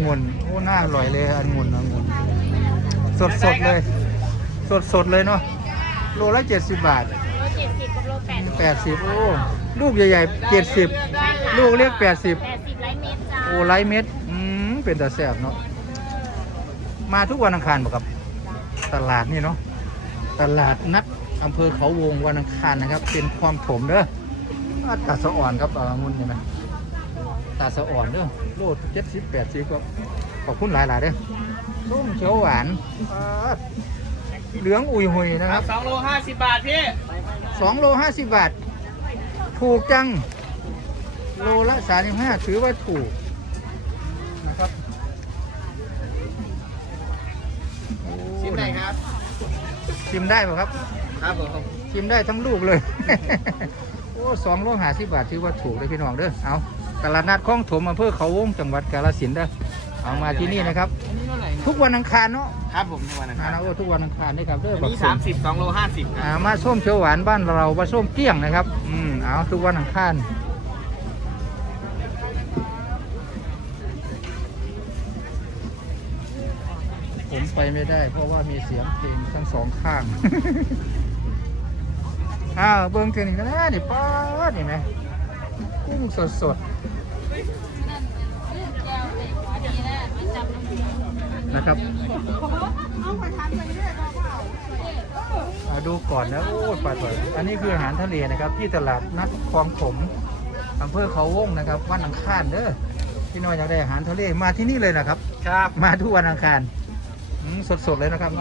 องุ่นโอ้น่าอร่อยเลยองุ่นองุ่นสดสดๆเลย สดสดๆเลยเนาะโลละเจ็ดสิบบาทโลเจ็ดสิบกับโลแปดแปดสิบโอ้ลูกใหญ่ๆเจ็ดสิบลูกเล็กแปดสิบแปดสิบไลท์เมตรจ้าโอ้ไลท์เม็ดอืมเป็นตาแซ่บเนาะมาทุกวันอังคารบ่ครับ ตลาดนี่เนาะตลาดนัดอำเภอเขาวงวันอังคารนะครับ เป็นความถมเด้ออ่าตาสะอ่อนครับอ่างุ่นนี่นะ ตาสะอ่อนเด้อโลดเจ็ดสิบแปดสิบครับขอบคุณหลายๆเด้อส้มเขียวหวานอ่าเหลืองอุยหุยนะครับสองโลห้าสิบบาทพี่สองโลห้าสิบบาท ถูกจัง โลละสามสิบห้าถือว่าถูกนะครับโอ้ชิมได้ครับ ชิมได้ป่ะครับ ครับผมชิมได้ทั้งลูกเลย โอ้สองโลห้าสิบบาทถือว่าถูกเลยพี่น้องเด้อเอา ตลาดนัดคลองถมอำเภอเขาวงจังหวัดกาฬสินธุ์เด้อเอามาที่นี่นะครับ อันนี้เท่าไหร่ทุกวันอังคารเนาะครับผมในวันอังอ่าคารนะโอ้ทุกวันอังคารนี่ครับเด้ออันบักนี้สสามมสิบสองโลห้าสิบอ่ามาส้มเขียวหวานบ้านเรามาส้มเกลี้ยงนะครับอืมเอาทุกวันอังคารผมไปไม่ได้ เพราะว่ามีเสียงเพลงทั้งสองข้าง อ้าวเบิ้งเทนี่ก็ได้นี่ป้าดนี่ไหมกุ้งสดสดๆ นะครับมาดูก่อนนะโอ้ยปลาสวยอันนี้คืออาหารทะเลนะครับ ที่ตลาดนัดคลองถมอำเภอเขาวงนะครับวันอังคารเด้อพี่น้อยอยากได้อาหารทะเลมาที่นี่เลยนะครับ ครับ มาทุกวันอังคารอืมสดๆเลยนะครับ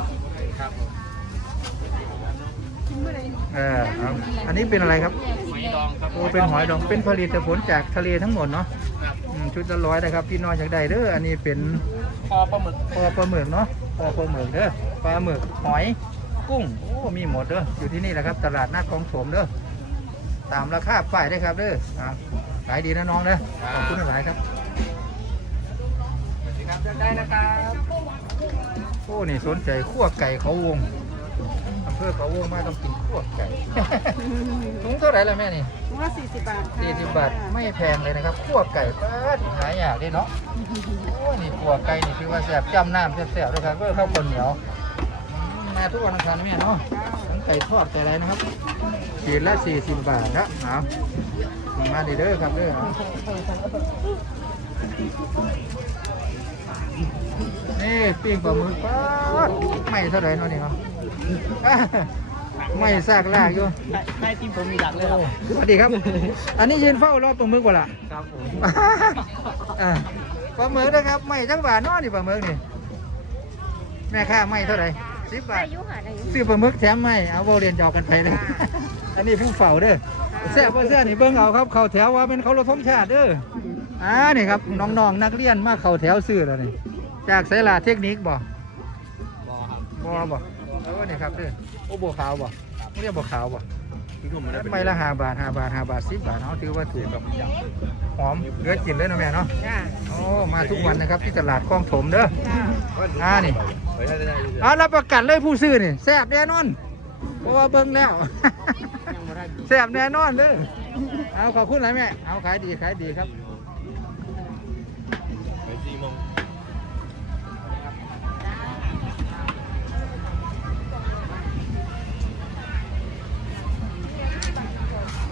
ครับผมเออเอาอันนี้เป็นอะไรครับหอยดองครับโอ้เป็นหอยดองเป็นผลิตผลจากทะเลทั้งหมดเนาะครับอืมชุดละร้อยนะครับ พี่น้อยอยากได้เด้ออันนี้เป็น คอปลาหมึกปอปลาหมึกเนาะปอปลาหมึกเด้อปลาหมึกหอยกุ้งโอ้มีหมดเด้ออยู่ที่นี่แหละครับ ตลาดนัดคลองถมเด้อตามราคาป้ายได้ครับเด้ออ่าขายดีนะน้องเด้อขอบคุณหลายครับครับได้นะครับโอ้นี่สนใจขั่วไก่เขาวงอำ เภอเขาวงมาต้องกินขั่วไก่ ถุงเท่าไหร่ละแม่นี่ว่าสี่สิบบาทค่ะสี่สิบบาทไม่แพงเลยนะครับขั่วไก่ป้าดหายากเลยเนาะโอ้นี่ขั่วไก่นี่คือว่าแซ่บจำน้ำแซ่บๆเลยครับเพื่อข้าวคนเหนียวอืมมาทุกวันอังคารนะแม่เนาะทั้งไก่ทอดไก่อะไรนะครับขีดละสี่สิบบาทนะเอามาดีเด้อครับเด้อนี่ปิ้งปลาหมึกป้าดไม่เท่าไหร่เนาะนี่เนาะ ไม่ซากลากอยู่ได้ทีมผมมีดักเลยครับสวัสดีครับ อันนี้ยืนเฝ้ารอปลาหมึกกว่าล่ะครับผมอ่าปลาหมึกนะครับไม่จังบาทเนาะนี่ปลาหมึกนี่แม่ค้าไม่เท่าไหร่สิบบาทอายุหาอายุซื้อปลาหมึกแถมไม่เอาโบเรียนจอกกันไปเลยอันนี้ผู้เฝ้าเด้อแซ่บบ่แซ่บนี่เบิ่งเอาครับ เข้าแถวว่าเป็นเขารพธงชาติเด้ออ่านี่ครับน้องๆนักเรียนมาเข้าแถวซื้อแล้วนี่จากไสลาเทคนิคบ่บอครับบ่บ่ เออนี่ครับเด้อโอ้บัวขาวบ่เรียกบัวขาวบ่พี่ผมไม่ได้เป็นไม่ละห้าบาทห้าบาทห้าบาทสิบบาทเนาะถือว่าถูกกับหอมเหลือกินเลยนะแม่เนาะจ้าโอ้มาทุกวันนะครับที่ตลาดคลองถมเด้อจ้าอ่านี่เฮ้ยได้ได้ได้เลยอ่ารับประกันเลยผู้ซื้อนี่แซ่บแน่นอนเพราะว่าเบิ่งแล้วยังไม่ได้กินแซ่บแน่นอนเด้อเอาขอบคุณหลายแม่เอาขายดีขายดีครับ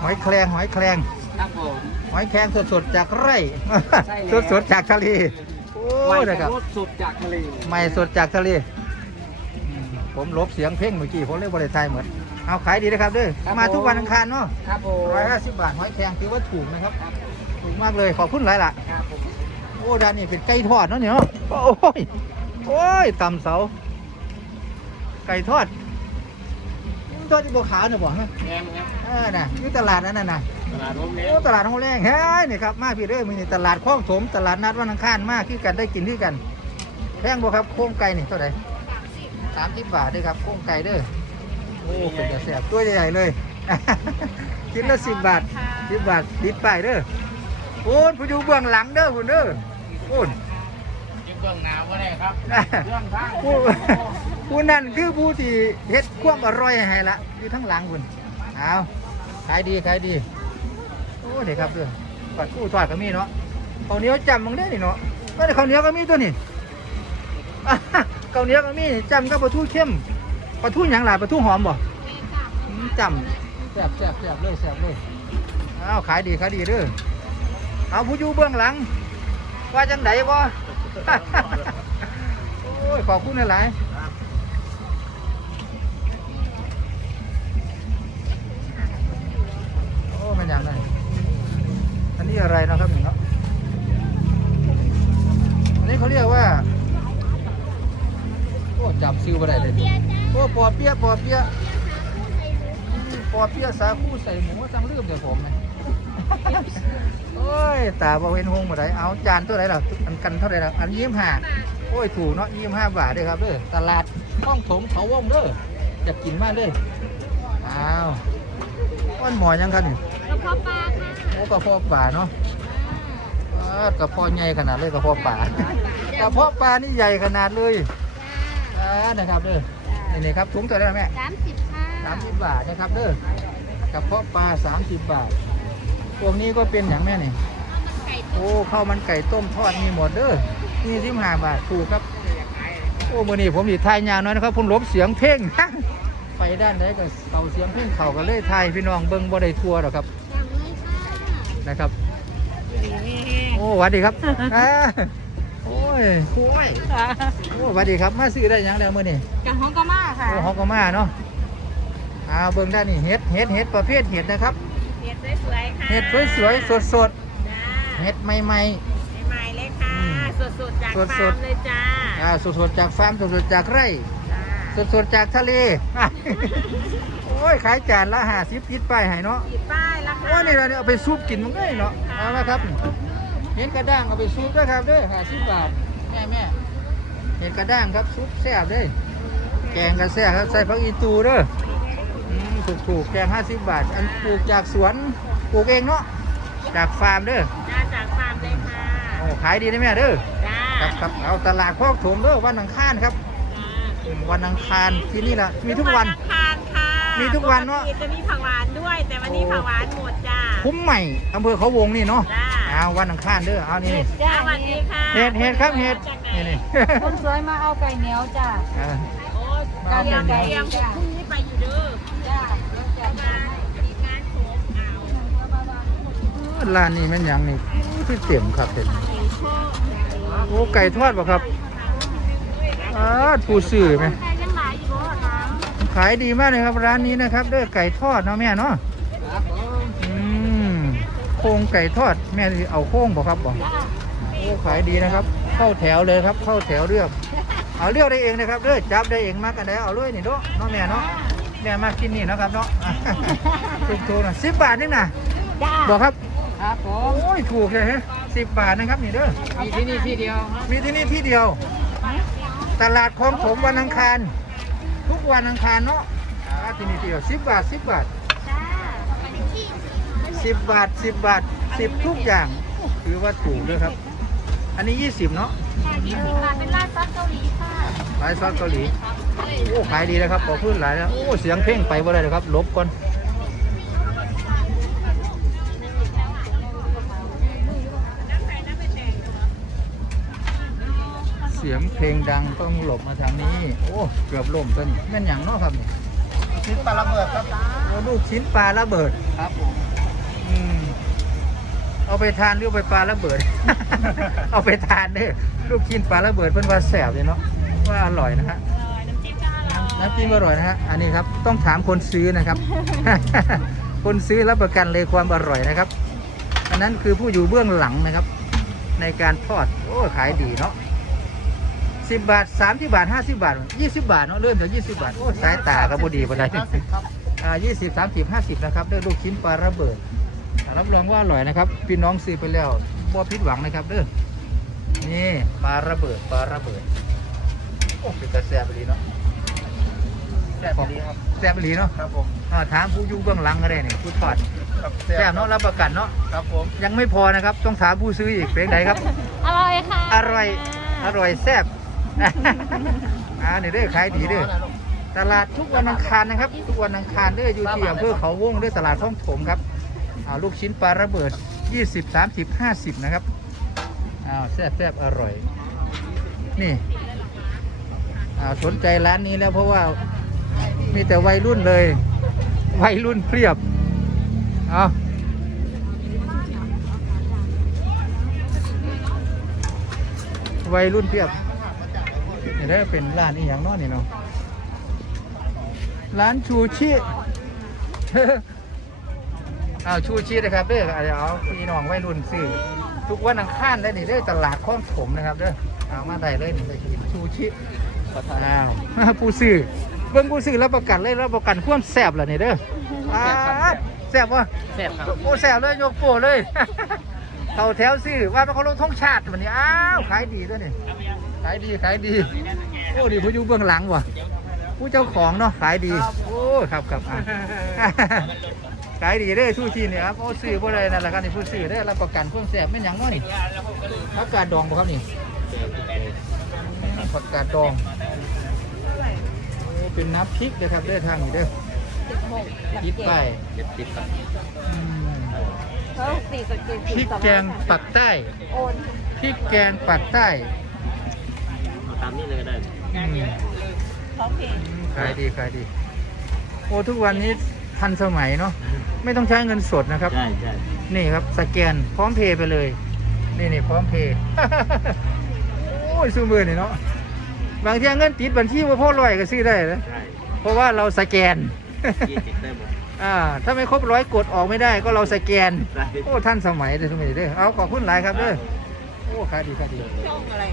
อยแครงหอยแครงครับผม หอยแครงสดๆจากไร่ ใช่แล้ว สดๆจากทะเลโอ้ไม่ยแต่นะครับรสสุดจากทะเลไม่สดจากทะเลอืมผมลบเสียงเพ่งเมื่อกี้ผมเรียกบริไทยเหมือนเอาขายดีนะครับเด้อมาทุกวันอังคารเนาะครับผมร้อยห้าสิบบาทหอยแครงถือว่าถูกนะครับถูกมากเลยขอบคุณหลายล่ะ ครับผมโอ้ด้านนี้เป็นไก่ทอดเนาะเนี่ยเนาะโอ้ย โอ้ยตำเสา ไก่ทอด นี่มันทอดที่บัวขาวเนี่ยบอกฮะแง่แง่อ่าน่ะอยู่ตลาดนั่นน่ะนะตลาดร่มแง่โอ้ตลาดห้องแรงเฮ้ยนี่ครับมาพี่เด้อมีนี่ตลาดคลองถมตลาดนัดวันอังคารมากคือกันได้กินคือกันแพงบ่ครับโครงไก่นี่เท่าไหร่สามสิบบาทเด้อครับโครงไก่เด้อโอ้เป็นกระแสบตัวใหญ่ๆเลย ชิ้นละสิบบาทสิบบาทติดป้ายเด้อโอ้ยผู้อยู่เบื้องหลังเด้อคุณเด้อโอ้ยจิ้มเบื้องหน้าว่าได้ครับเรื่องทางผู้ผู้นั่นคือผู้ที่เฮ็ดความอร่อยให้ละอยู่ทั้งหลังคุณเอาขายดีขายดีโอ้นี่ครับเด้อปัดกู้ทอดก็มีเนาะเอาเหนี้ยวจำมึงได้อนี่เนาะก็ได้ข้าวเหนียวก็มีตัวนี่อะข้าวเหนียวก็มีจำกับปลาทูเข้มปลาทูหยังหลายปลาทูหอมบ่อืมจำแซ่บแซ่บแซ่บเลยแซ่บเลยอ้าวขายดีขายดีเด้อเอาผู้อยู่เบื้องหลัง ว่าจังไดบ่ โอ้ยขอบคุณหลายๆโอ้มันอย่างไรอันนี้อะไรนะครับหนี่เนาะอันนี้เขาเรียกว่าโอ้จำซื้อมาได้เลยโอ้ปอเปี๊ยะปอเปี๊ยะปอเปี๊ยะสาคูใส่หมูจังลืมเดี๋ยวผมนะ โอ้ยตาบ่เห็นหงบ่ได้เอาจานเท่าไหร่ล่ะอันกันเท่าไหร่ล่ะอันยี่สิบห้าโอ้ยถูกเนาะยี่สิบห้าบาทเด้อครับเด้อตลาดห้องถมเขาวงเด้อจะกินมากเลยอ้าวอ้อนหมอยังครับนี่กระเพาะปลาค่ะโอ้กระเพาะปลาเนาะอ้าวกระเพาะใหญ่ขนาดเลยกระเพาะปลากระเพาะปลานี่ใหญ่ขนาดเลยอ่านะครับเด้อนี่นี่ครับถุงเท่าไหร่แม่สามสิบค่ะสามสิบบาทนะครับเด้อกระเพาะปลาสามสิบบาท พวกนี้ก็เป็นอย่างแม่นี่ไก่โอ้ข้าวมันไก่ต้มทอดมีหมดเด้อนี่สิบห้าบาทถูกครับ โอ้มื่อนี้ผมอยู่ทายยาวน้อยนะครับผมลบเสียงเพลงไปด้านไหนก็เขาเสียงเพลงเขาก็เลยทายพี่น้องเบิ้งบ่ได้ทัวร์หรอกครับอย่างนี้ค่ะนะครับโอ้หวัสดีครับอ่าโอ้ยโอ้ยโอ้หวัสดีครับมาซื้อได้หยังแล้วมื่อนี้กับห้องกามาค่ะโอ้ฮอกก็มาเนาะเอาเบิ้งด้านนี้เห็ดเห็ดเห็ดประเภทเห็ดนะครับเห็ด สวยๆค่ะเห็ดสวยๆสดจ้าๆเห็ดใหม่ใหม่ๆเลยค่ะอืมสดๆจากสดๆฟาร์มเลยจ้าๆอ่าสดๆจากฟาร์มสดๆจากไร่ จ้าสดๆจากทะเล โอ้ยขายจานละห้าสิบพิษป้ายให้เนาะขีดป้ายแล้วค่ะโอ้ยนี่เราเนี่ยเอาไปซุปกินมันง่ายเนาะเอาละครับเห็นกระด้างเอาไปซุปด้วยครับเด้วยห้าสิบบาทแม่แม่เห็นกระด้างครับซุปแซ่บเด้ยแกงกระแซ่บครับใส่ผักอีตูเด้ออืมถูกๆแกงห้าสิบบาท อันปลูกจากสวน ปลูกเองเนาะจากฟาร์มเด้อจ้าจากฟาร์มเลยค่ะโอ้ขายดีนะแม่เด้อจ้าครับครับเอาตลาดพอกถมเด้อวันอังคารครับจ้าวันอังคารที่นี่ละมีทุกวันอังคารค่ะมีทุกวันเนอะปกติจะมีผักหวานด้วย แต่วันนี้ผักหวานหมดจ้าคุ้มใหม่อำเภอเขาวงนี่เนาะจ้าเอาวันอังคารเด้อเอานี่นี่จ้าสวัสดีค่ะเห็ดเห็ดครับเห็ดจากไหนี่นี่คนสวยมาเอาไก่เหนียวจ้ะอ่าโอ้ยมาเตรียมเอาไก่เตรียมพรุ่งนี้ไปอยู่เด้อจ้ะงา ร้านนี้แม่นหยังนี่คือเต็มครับเต็มโอ้ไก่ทอดป่ะครับอ่าผู้ซื้อไหมแต่ยังหลายอยู่บ่คะขายดีมากเลยครับร้านนี้นะครับเด้อไก่ทอดเนาะแม่เนาะอืมโครงไก่ทอดแม่สิเอาโค้งบ่ครับบ่โอ้ขายดีนะครับ เข้าแถวเลยครับ เข้าแถวเลือกเอาเลือกได้เองนะครับเด้อจับได้เองมากกันได้เอาเลยนี่เนาะเนาะแม่เนาะแม่มากินนี่เนาะครับเนาะถูกๆนะสิบบาทนี่นะจ้าบอกครับ ครับผโอ้ยถูกเลยฮะสิบบาทนะครับนี่เด้อ มีที่นี่ที่เดียวมีที่นี่ที่เดียว ตลาดคลองถมวันอังคาร ทุกวันอังคารเนาะอ่าที่นี่ที่เดียวสิบบาทสิบบาทจ้าไปที่สิบบาทสิบบาทสิบทุกอย่างถือว่าถูกด้วยครับ อันนี้ยี่สิบเนาะค่ะยี่สิบบาทเป็นลาดซอสเกาหลีค่ะหลายซอสเกาหลี โอ้ขายดีนะครับขอพื้นหลายแล้วโอ้เสียงเพลงไปบ่ได้เลยครับลบก่อน สียงเพลงดังต้องหลบมาทางนี้ โอ้เกือบล่มต้นแม่นอย่างเนาะครับนี่ชิ้นปลาระเบิดครับโอ้ลูกชิ้นปลาระเบิดครับผมอืมเอาไปทานหรือเอาไปปลาระเบิด เอาไปทานเด้อลูกชิ้นปลาระเบิดเป็นว่าแสบเลยเนาะว่าอร่อยนะฮะอร่อยน้ำจิ้มก็อร่อยน้ำจิ้มอร่อยนะฮะอันนี้ครับต้องถามคนซื้อนะครับ คนซื้อรับประกันเลยความอร่อยนะครับ อันนั้นคือผู้อยู่เบื้องหลังนะครับ ในการทอดโอ้ขายดีเนาะ สิบบาทสามสิบบาทห้าสิบบาทยี่สิบบาทเนาะเริ่มจากยี่สิบบาทโอ้สายตากับพอดีพอดีห้าสิบครับอ่ายี่สิบสามสิบห้าสิบนะครับด้วยลูกชิ้นปลาระเบิดอ่ารับรองว่าอร่อยนะครับพี่น้องซื้อไปแล้วบ่ผิดหวังนะครับเด้อนี่ปลาระเบิดปลาระเบิดโอ้เป็นกระแสไปดีเนาะแซ่บดีครับแซ่บไปดีเนาะครับผมอ่าถามผู้อยู่เบื้องหลังก็ได้นี่ผู้ทอดครับแซ่บเนาะรับประกันเนาะครับผมยังไม่พอนะครับต้องถามผู้ซื้ออีกเป็นไงครับอร่อยค่ะอร่อยอร่อยแซ่บ อ่านี่เด้อขายดีเด้อตลาดทุกวันอังคารนะครับ ทุกวันอังคารเด้ออยู่ที่อำเภอเขาวงเด้อตลาดท่องถมครับอ่าลูกชิ้นปลาระเบิด 20 30 50 นะครับอ้าวแซ่บแซ่บอร่อย นี่อ้าวสนใจร้านนี้แล้วเพราะว่ามีแต่วัยรุ่นเลย วัยรุ่นเพียบเอาวัยรุ่นเพียบ นี่ได้เป็นร้านอีหยังเน้อนี่เนาะร้านชูชิ เอาชูชีนะครับเด้อเอาเดี๋ยวเอาพี่น้องวัยรุ่นซื้อทุกวันอังคารได้นี่เด้อตลาดคลองผมนะครับเด้อเอามาได้เลยนี่ไปกินชูชิอ้าว ผู้ซื้อเบิ่งผู้ซื้อรับประกันเลยรับประกันความแซ่บล่ะนี่เด้ออ่าแซ่บวะแซ่บครับโอ้แซ่บเลยยกโป้เลย เขาแถวซื้อว่าเป็นเขาลงท้องชาติวันนี้อ้าวขายดีด้วยนี่ขายดีขายดีโอ้ดีผู้อยู่เบื้องหลังวะผู้เจ้าของเนาะขายดี โอ้ครับครับอะขายดีเด้อทูชีเนี่ยครับโอ้ซื้อบ่ได้นั่นแหละครับนี่ผู้ซื้อเด้อรับประกันความแซ่บไม่นหยังเนาะนี่ผักกาดดองบ่ครับนี่ผักกาดดองโอ้เป็นน้ำพริกเด้อครับเด้อทางนี้เด้อพริกไปเจ็ดสิบครับอืมเขาสี่กับเจ็ดพริกแกงปักใต้โอนพริกแกงปักใต้เอา ตามนี้เลยก็ได้อืมเขาเพจขายดีขายดี โอ้ทุกวันนี้ทันสมัยเนาะไม่ต้องใช้เงินสดนะครับ ใช่ใช่นี่ครับสแกนพร้อมเพย์ไปเลย นี่นี่พร้อมเพย์ โอ้ยซูมือนี่เนาะบางทีเงินติดบัญชีว่าพ่อลอยก็ซื้อได้นะใช่เพราะว่าเราสแกน ยี่สิบได้หมด อ่าถ้าไม่ครบร้อยกดออกไม่ได้ก็เราสแกน ใช่ โอ้ท่านสมัยเลยทุกคนเด้อเอาขอบคุณหลายครับเด้อโอ้ขายดีขายดี ช่องอะไร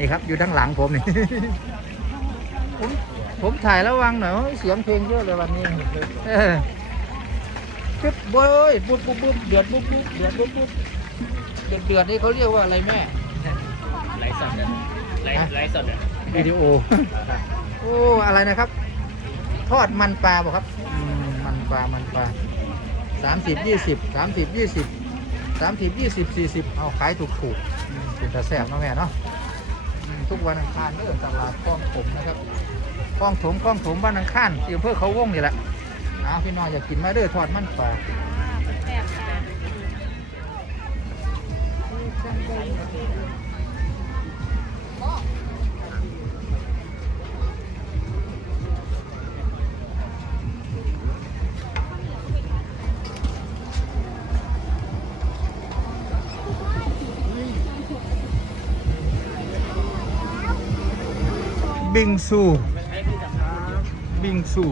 นี่ครับ อยู่ด้านหลังผมนี่ ผมผมถ่ายระวังหน่อยว่าเสียงเพลงเยอะเลยวันนี้เออปึ๊บโว้ยปุ๊บปุ๊บปุ๊บเดือดปุ๊บปุ๊บเดือดปุ๊บปุ๊บเดือดเดือดนี่เขาเรียกว่าอะไรแม่ไลฟ์สดเนี่ยไลฟ์ไลฟ์สดเนี่ยวิดีโอโอ้อะไรนะครับ ทอดมันปลาบ่ครับอืมมันปลามันปลาสามสิบยี่สิบสามสิบยี่สิบสามสิบยี่สิบสี่สิบเอาขายถูกถูกๆอืมเป็นตาแซ่บเนาะแม่เนาะอืม ทุกวันอังคารเด้อตลาดคลองผมนะครับคลองถมคลองถมบ้านอังคารที่อำเภอเขาวงนี่แหละเอาพี่น้องอยากกินมาเด้อทอดมันปลาแซ่บค่ะ บิงซูบิงซู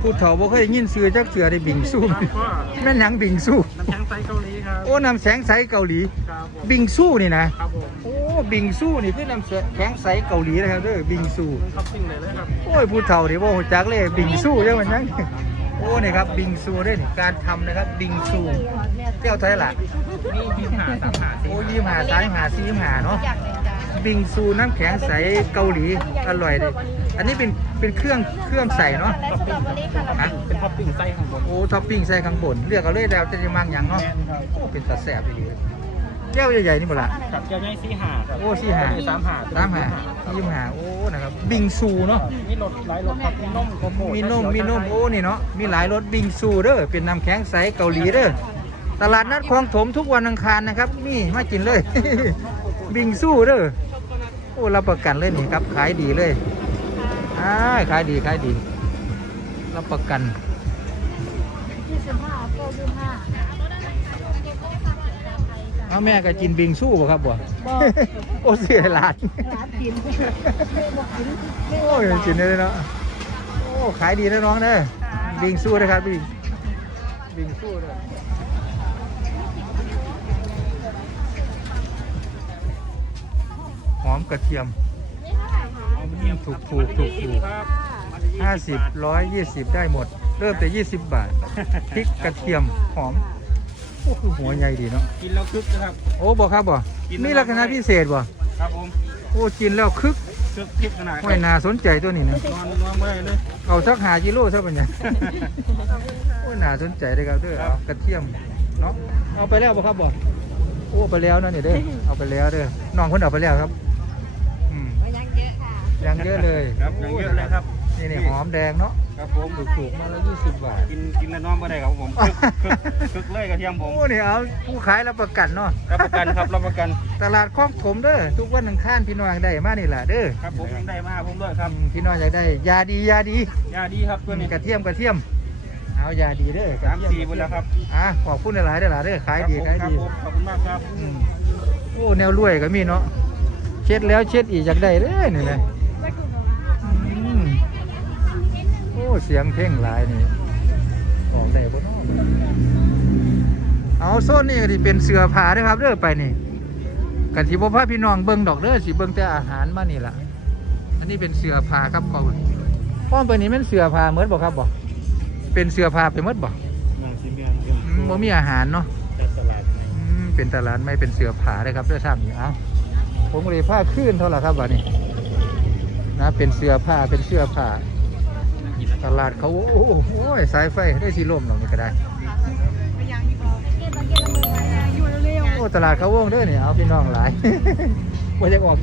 ผู้เฒ่าบ่เคยได้ยินชื่อจักเสือได้บิงซูแม่นหยังบิงซูน้ำแข็งไซเกาหลีครับ โอ้น้ำแข็งใสเกาหลีครับผมบิงซูนี่นะครับผมโอ้บิงซูนี่คือน้ำแข็งใสเกาหลีนะครับเด้อบิงซูท็อปปิ้งเลยเลยครับโอ้ยผู้เฒ่านี่บ่ฮู้จักเลยบิงซูจังมันยังโอ้นี่ครับบิงซูเด้อนี่การทำนะครับบิงซูเจ้าไทยล่ะนี่ยี่สิบห้าสามห้าโอ้ยี่หาสายหาซีหาเนาะ อยากเป็นจ้าบิงซูน้ำแข็งใสเกาหลีอร่อยเลยอันนี้เป็นเป็นเครื่องเครื่องใส่เนาะและสตรอเบอรี่ค่ะฮะเป็นท็อปปิ้งไส้ข้างบนโอ้ท็อปปิ้งใส่ข้างบนเลือกเอาเลยแล้วจะมังหยังเนาะแม่นครับโอ้เป็นตาแซ่บดีแก้วใหญ่ๆนี่บ่ล่ะกับเจ้าใหญ่สี่หาครับโอ้สี่หาสามหาสามหายี่หาโอ้นะครับบิงซูเนาะมีรถหลายรถครับมีนมโกโก้มีนมมีนมโอ้นี่เนาะมีหลายรสบิงซูเด้อเป็นน้ำแข็งใสเกาหลีเด้อตลาดนัดคลองถมทุกวันอังคารนะครับ นี่มากินเลย บิงซูเด้อโอ้รับประกันเลยนี่ครับ ขายดีเลยอ่าขายดีขายดี รับประกันยี่สิบห้าโก้ยี่สิบห้าเอาแม่ก็กินบิงซูบ่ครับบ่บ่โอ้เสียหลานร้านกินบอกกินโอ้ยกินได้เลยเนาะโอ้ขายดีนะน้องเด้อบิงซูนะครับบิงบิงซูเด้อ มกระเทียมถูกถูกถูกถูกห้าสิบร้อยยี่สิบได้หมด เริ่มแต่ยี่สิบบาทพริกกระเทียมหอมโอ้คือหัวใหญ่ดีเนาะกินแล้วคึกนะครับ โอ้บอกครับบ่กินมีลักษณะพิเศษบ่ครับผมโอ้กินแล้วคึกคึกคึกขนาดไม่น่าสนใจตัวนี้นะนอนนอนไม่ได้เลยเอาสักหากิโลซะเป็นยังโอ้น่าสนใจเลยครับเด้อเอากระเทียมเนาะเอาไปแล้วบ่ครับบ่โอ้ไปแล้วนั่นนี่เด้อเอาไปแล้วเด้อน้องคนเอาไปแล้วครับอืม ยังเยอะค่ะยังเยอะเลยครับยังเยอะเลยครับโนี่นี่หอมแดงเนาะครับผมถูกๆมาแล้วยี่สิบบาท กินกินแล้วนอนไม่ได้ครับผมคึกคึกคึกเลยกระเทียมผมโอ้นี่เอาผู้ขายรับประกันเนาะรับประกันครับรับประกัน ตลาดคลองถมเด้อทุกวันอังคารพี่น้องได้มานี่แหละเด้อครับผมยังได้มาผมด้วยครับพี่น้องอยากได้ ยาดียาดียาดีครับตัวนี้กระเทียมกระเทียมเอายาดีเด้อสามสี่หมดแล้วครับอะขอบคุณหลายๆเด้อล่ะเด้อขายดีครับขายผมดีครับผมขอบคุณมากครับอืมโอ้แนวรวยก็มีเนาะเช็ดแล้วเช็ดอีกอยากได้เลยนี่เลย เสียงเพลงหลายนี่ออกได้บ่เนาะเอาโซนนี่ก็ที่เป็นเสือผาด้อครับเด้อไปนี่กันที่บ่พาพี่น้องเบิ่งดอกเด้อสิเบิ่งแต่อาหารมานี่ล่ะอันนี้เป็นเสือผาครับขอบคุณป้อมไปนี่มันเสือผาเหมือนบ่ครับบ่เป็นเสือผาไปหมดบ่นางซีเมียนอืมบ่มีอาหารเนาะจัดตลาดในอืมเป็นตลาดไม่เป็นเสือผาเลยครับเสื้อซ้ำนี่เอ้าผมเลยผ้าขึ้นเท่าไหร่ครับวันนี้นะเป็นเสื้อผ้าเป็นเสื้อผ้า ตลาดเขาโอ้โหโอ้ยสายไฟได้สีลมหรอกนี่ก็ได้เก็บมาเก็บละมือมาอยู่เร็วโอ้ตลาดเขาวงเด้อเนี่ยเอาพี่น้องหลายว่าจะออก